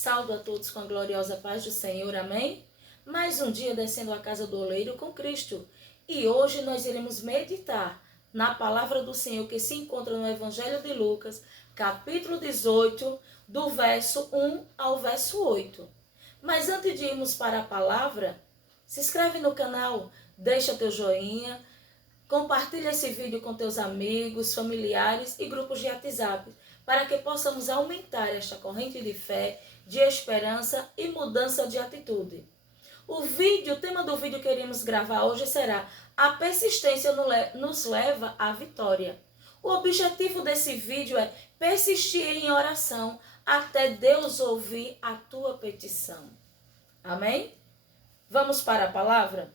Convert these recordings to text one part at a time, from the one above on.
Saúdo a todos com a gloriosa paz do Senhor, amém? Mais um dia descendo a casa do oleiro com Cristo. E hoje nós iremos meditar na palavra do Senhor que se encontra no Evangelho de Lucas, capítulo 18, do verso 1 ao verso 8. Mas antes de irmos para a palavra, se inscreve no canal, deixa teu joinha, compartilha esse vídeo com teus amigos, familiares e grupos de WhatsApp, para que possamos aumentar esta corrente de fé, de esperança e mudança de atitude. O tema do vídeo que iremos gravar hoje será: a persistência nos leva à vitória. O objetivo desse vídeo é persistir em oração até Deus ouvir a tua petição. Amém? Vamos para a palavra?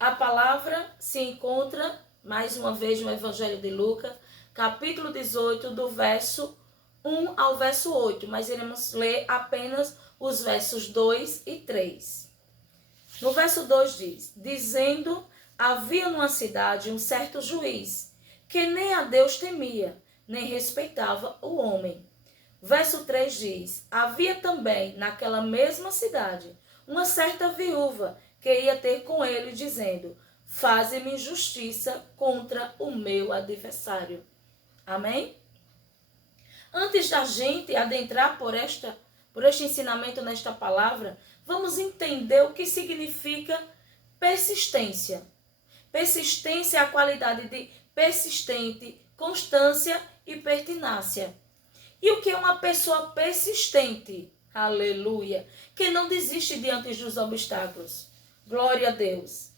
A palavra se encontra, mais uma vez, no Evangelho de Lucas, capítulo 18, do verso 1 ao verso 8, mas iremos ler apenas os versos 2 e 3. No verso 2 diz: dizendo, havia numa cidade um certo juiz, que nem a Deus temia, nem respeitava o homem. Verso 3 diz: havia também naquela mesma cidade uma certa viúva, que ia ter com ele, dizendo, faze-me justiça contra o meu adversário. Amém? Antes da gente adentrar por este ensinamento nesta palavra, vamos entender o que significa persistência. Persistência é a qualidade de persistente, constância e pertinácia. E o que é uma pessoa persistente? Aleluia! Que não desiste diante dos obstáculos. Glória a Deus.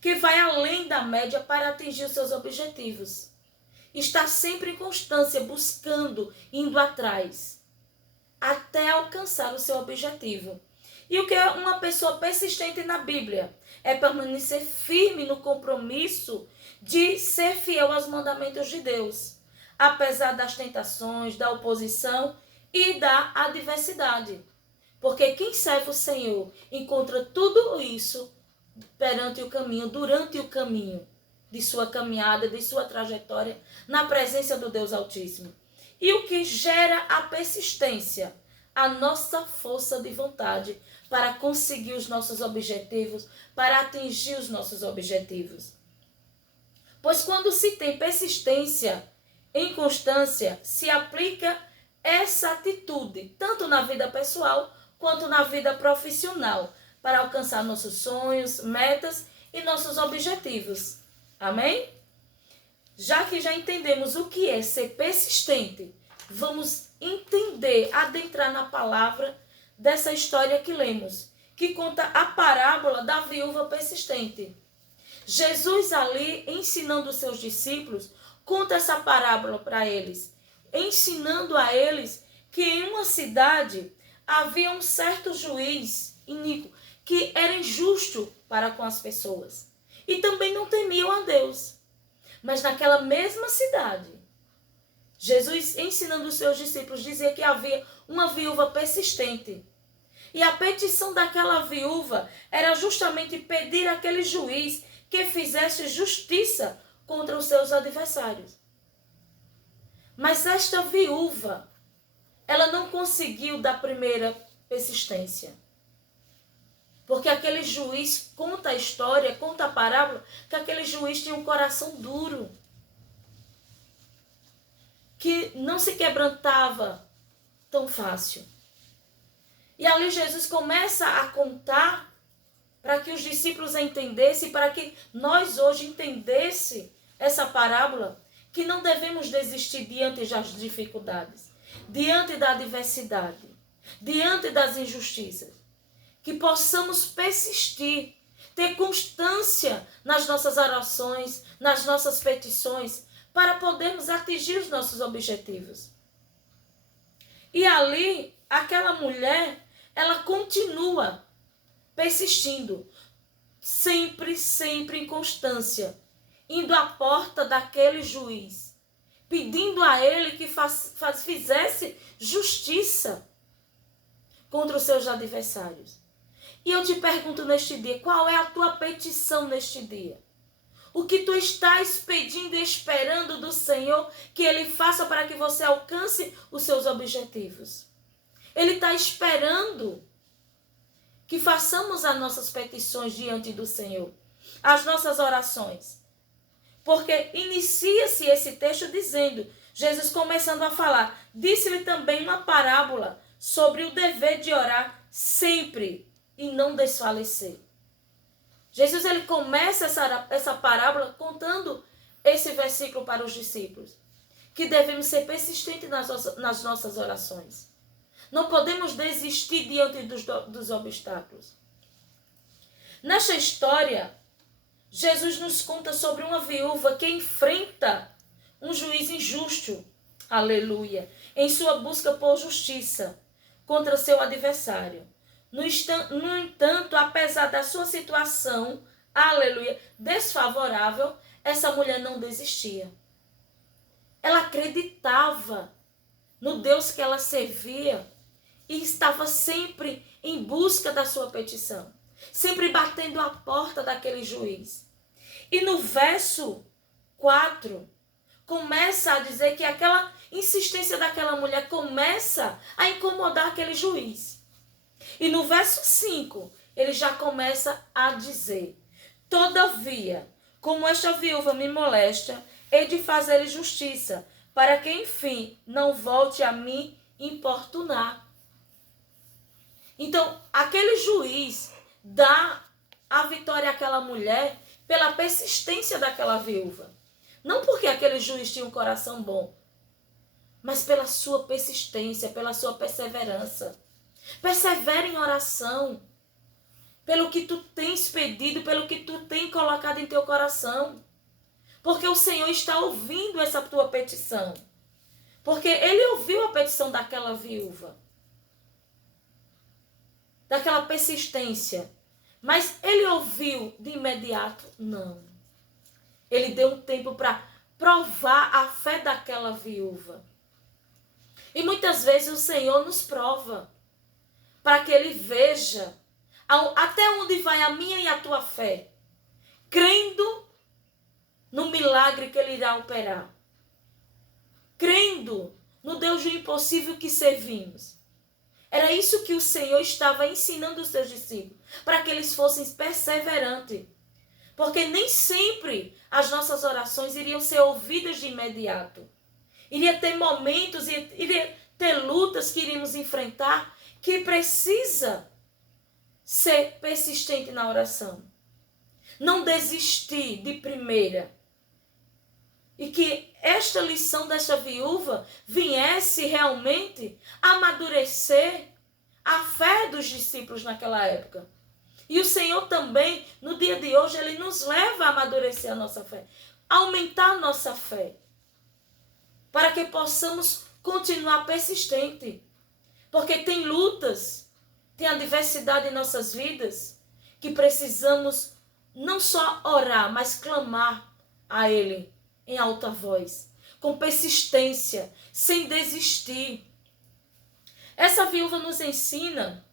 Que vai além da média para atingir os seus objetivos. Está sempre em constância, buscando, indo atrás, até alcançar o seu objetivo. E o que é uma pessoa persistente na Bíblia? É permanecer firme no compromisso de ser fiel aos mandamentos de Deus, apesar das tentações, da oposição e da adversidade. Porque quem serve o Senhor encontra tudo isso perante o caminho, durante o caminho de sua caminhada, de sua trajetória, na presença do Deus Altíssimo. E o que gera a persistência? A nossa força de vontade para conseguir os nossos objetivos, para atingir os nossos objetivos. Pois quando se tem persistência em constância, se aplica essa atitude, tanto na vida pessoal quanto na vida profissional, para alcançar nossos sonhos, metas e nossos objetivos. Amém? Já que já entendemos o que é ser persistente, vamos entender, adentrar na palavra dessa história que lemos, que conta a parábola da viúva persistente. Jesus ali, ensinando os seus discípulos, conta essa parábola para eles, ensinando a eles que em uma cidade havia um certo juiz iníquo, que era injusto para com as pessoas. E também não temiam a Deus. Mas naquela mesma cidade, Jesus, ensinando os seus discípulos, dizia que havia uma viúva persistente. E a petição daquela viúva era justamente pedir àquele juiz que fizesse justiça contra os seus adversários. Mas esta viúva, ela não conseguiu da primeira persistência. Porque aquele juiz, conta a história, conta a parábola, que aquele juiz tinha um coração duro, que não se quebrantava tão fácil. E ali Jesus começa a contar para que os discípulos entendessem, para que nós hoje entendesse essa parábola, que não devemos desistir diante das dificuldades, diante da adversidade, diante das injustiças. Que possamos persistir, ter constância nas nossas orações, nas nossas petições, para podermos atingir os nossos objetivos. E ali, aquela mulher, ela continua persistindo, sempre em constância, indo à porta daquele juiz, pedindo a ele que fizesse justiça contra os seus adversários. E eu te pergunto neste dia, qual é a tua petição neste dia? O que tu estás pedindo e esperando do Senhor que Ele faça para que você alcance os seus objetivos? Ele está esperando que façamos as nossas petições diante do Senhor, as nossas orações. Porque inicia-se esse texto dizendo, Jesus começando a falar, disse-lhe também uma parábola sobre o dever de orar sempre e não desfalecer. Jesus ele começa essa parábola contando esse versículo para os discípulos, que devemos ser persistentes nas nossas orações. Não podemos desistir diante dos obstáculos. Nesta história, Jesus nos conta sobre uma viúva que enfrenta um juiz injusto, aleluia, em sua busca por justiça contra seu adversário. No entanto, apesar da sua situação, aleluia, desfavorável, essa mulher não desistia. Ela acreditava no Deus que ela servia e estava sempre em busca da sua petição, sempre batendo a porta daquele juiz. E no verso 4, começa a dizer que aquela insistência daquela mulher começa a incomodar aquele juiz. E no verso 5, ele já começa a dizer, todavia, como esta viúva me molesta, hei de fazer-lhe justiça, para que, enfim, não volte a me importunar. Então, aquele juiz dá a vitória àquela mulher pela persistência daquela viúva. Não porque aquele juiz tinha um coração bom, mas pela sua persistência, pela sua perseverança. Persevera em oração, pelo que tu tens pedido, pelo que tu tens colocado em teu coração. Porque o Senhor está ouvindo essa tua petição. Porque Ele ouviu a petição daquela viúva, daquela persistência. Mas Ele ouviu de imediato? Não. Ele deu um tempo para provar a fé daquela viúva. E muitas vezes o Senhor nos prova, para que Ele veja até onde vai a minha e a tua fé, crendo no milagre que Ele irá operar, crendo no Deus do impossível que servimos. Era isso que o Senhor estava ensinando os seus discípulos, para que eles fossem perseverantes. Porque nem sempre as nossas orações iriam ser ouvidas de imediato. Iria ter momentos, iria ter lutas que iríamos enfrentar, que precisa ser persistente na oração. Não desistir de primeira. E que esta lição desta viúva viesse realmente amadurecer a fé dos discípulos naquela época. E o Senhor também, no dia de hoje, Ele nos leva a amadurecer a nossa fé, aumentar a nossa fé, para que possamos continuar persistente. Porque tem lutas, tem adversidade em nossas vidas, que precisamos não só orar, mas clamar a Ele em alta voz, com persistência, sem desistir. Essa viúva nos ensina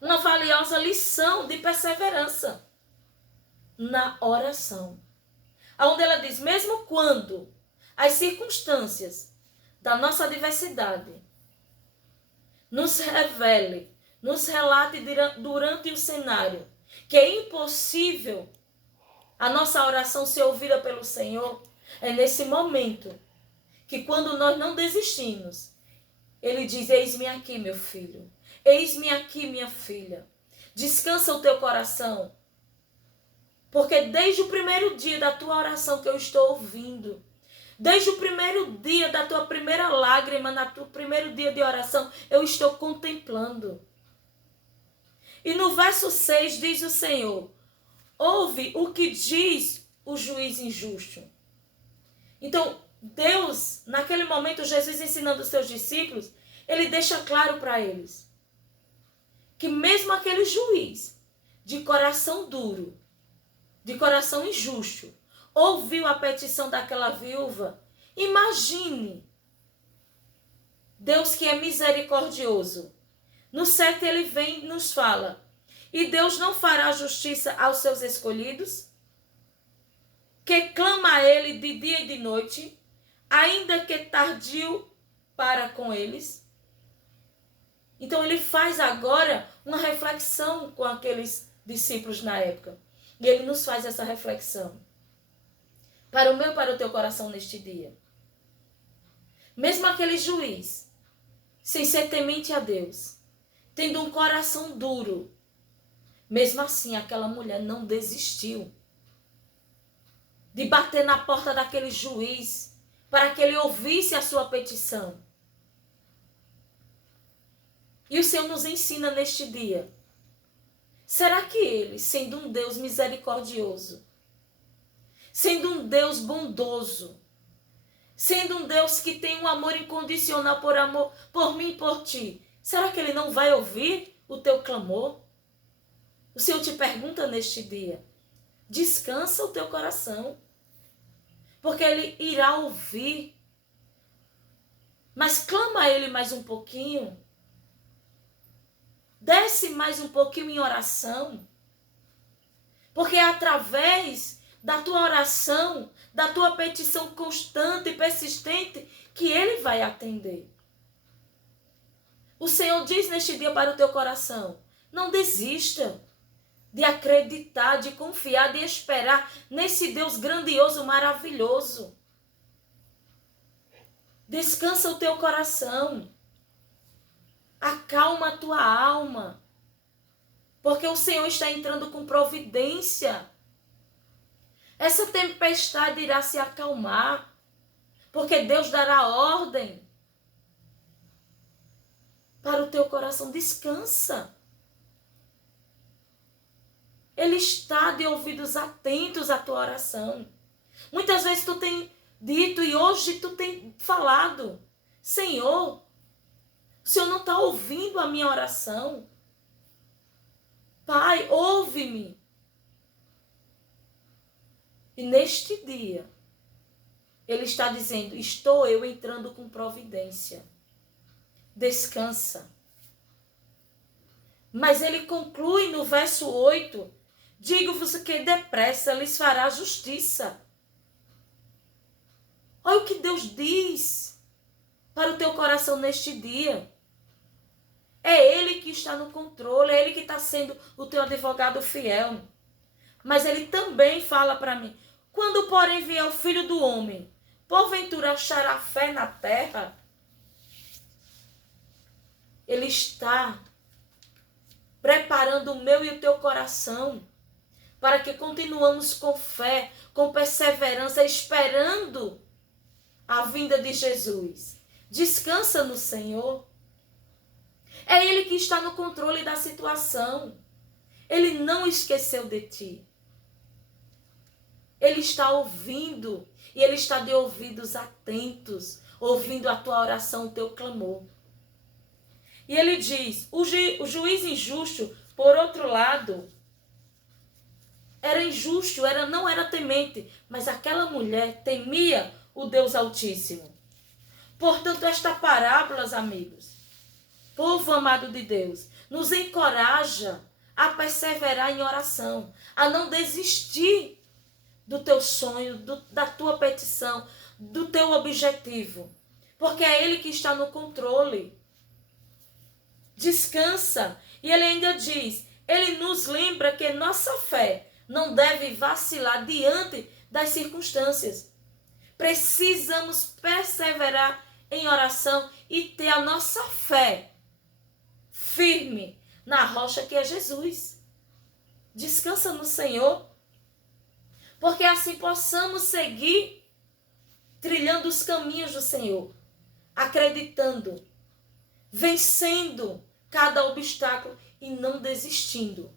uma valiosa lição de perseverança na oração. Onde ela diz, mesmo quando as circunstâncias da nossa adversidade nos revele, nos relate durante o cenário que é impossível a nossa oração ser ouvida pelo Senhor, é nesse momento que, quando nós não desistimos, Ele diz, eis-me aqui, meu filho. Eis-me aqui, minha filha. Descansa o teu coração. Porque desde o primeiro dia da tua oração que eu estou ouvindo, desde o primeiro dia da tua primeira lágrima, no teu primeiro dia de oração, eu estou contemplando. E no verso 6 diz o Senhor, ouve o que diz o juiz injusto. Então, Deus, naquele momento, Jesus ensinando os seus discípulos, Ele deixa claro para eles que mesmo aquele juiz de coração duro, de coração injusto, ouviu a petição daquela viúva. Imagine Deus que é misericordioso. No 7 Ele vem e nos fala, e Deus não fará justiça aos seus escolhidos, que clama a Ele de dia e de noite, ainda que tardio para com eles. Então ele faz agora uma reflexão com aqueles discípulos na época. E ele nos faz essa reflexão. Para o meu e para o teu coração neste dia. Mesmo aquele juiz, sem ser temente a Deus, tendo um coração duro, mesmo assim aquela mulher não desistiu de bater na porta daquele juiz para que ele ouvisse a sua petição. E o Senhor nos ensina neste dia. Será que ele, sendo um Deus misericordioso, sendo um Deus bondoso, sendo um Deus que tem um amor incondicional por mim e por ti, será que ele não vai ouvir o teu clamor? O Senhor te pergunta neste dia. Descansa o teu coração, porque ele irá ouvir. Mas clama a ele mais um pouquinho. Desce mais um pouquinho em oração. Porque é através da tua oração, da tua petição constante e persistente, que ele vai atender. O Senhor diz neste dia para o teu coração, não desista de acreditar, de confiar, de esperar nesse Deus grandioso, maravilhoso. Descansa o teu coração. Acalma a tua alma. Porque o Senhor está entrando com providência. Essa tempestade irá se acalmar. Porque Deus dará ordem para o teu coração. Descansa. Ele está de ouvidos atentos à tua oração. Muitas vezes tu tem dito e hoje tu tem falado, Senhor, o Senhor não está ouvindo a minha oração. Pai, ouve-me. E neste dia, Ele está dizendo, estou eu entrando com providência. Descansa. Mas Ele conclui no verso 8, digo-vos que depressa lhes fará justiça. Olha o que Deus diz para o teu coração neste dia. É Ele que está no controle, é Ele que está sendo o teu advogado fiel. Mas Ele também fala para mim, quando porém vier o Filho do Homem, porventura achará fé na terra? Ele está preparando o meu e o teu coração para que continuamos com fé, com perseverança, esperando a vinda de Jesus. Descansa no Senhor. É Ele que está no controle da situação. Ele não esqueceu de ti. Ele está ouvindo e Ele está de ouvidos atentos, ouvindo a tua oração, o teu clamor. E Ele diz, o juiz injusto, por outro lado, era injusto, não era temente, mas aquela mulher temia o Deus Altíssimo. Portanto, esta parábola, amigos, povo amado de Deus, nos encoraja a perseverar em oração, a não desistir do teu sonho, da tua petição, do teu objetivo, porque é Ele que está no controle. Descansa. E Ele ainda diz, Ele nos lembra que nossa fé não deve vacilar diante das circunstâncias. Precisamos perseverar em oração e ter a nossa fé firme na rocha que é Jesus. Descansa no Senhor, porque assim possamos seguir trilhando os caminhos do Senhor, acreditando, vencendo cada obstáculo e não desistindo.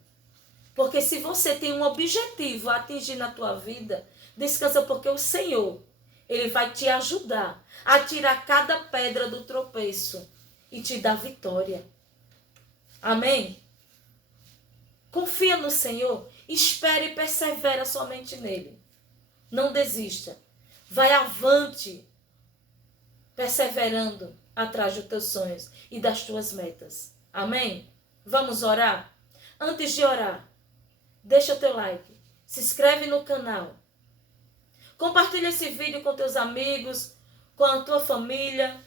Porque se você tem um objetivo a atingir na tua vida, descansa, porque o Senhor, Ele vai te ajudar a tirar cada pedra do tropeço e te dar vitória. Amém? Confia no Senhor, espere e persevera somente nele. Não desista. Vai avante, perseverando atrás dos teus sonhos e das tuas metas. Amém? Vamos orar? Antes de orar, deixa teu like, se inscreve no canal, compartilha esse vídeo com teus amigos, com a tua família,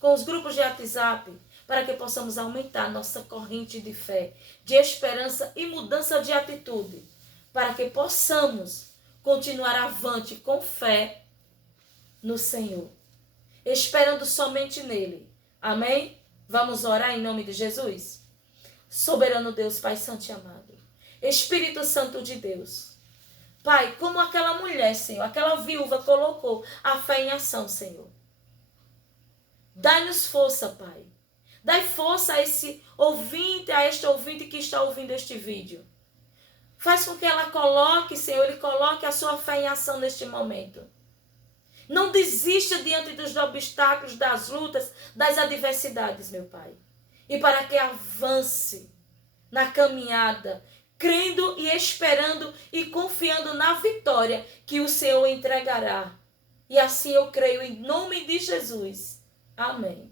com os grupos de WhatsApp, para que possamos aumentar nossa corrente de fé, de esperança e mudança de atitude, para que possamos continuar avante com fé no Senhor, esperando somente nele. Amém? Vamos orar em nome de Jesus? Soberano Deus, Pai Santo e amado, Espírito Santo de Deus, Pai, como aquela mulher, Senhor, aquela viúva colocou a fé em ação, Senhor. Dai-nos força, Pai. Dai força a este ouvinte que está ouvindo este vídeo. Faz com que ela coloque, Senhor, ele coloque a sua fé em ação neste momento. Não desista diante dos obstáculos, das lutas, das adversidades, meu Pai. E para que avance na caminhada, crendo e esperando e confiando na vitória que o Senhor entregará. E assim eu creio em nome de Jesus. Amém.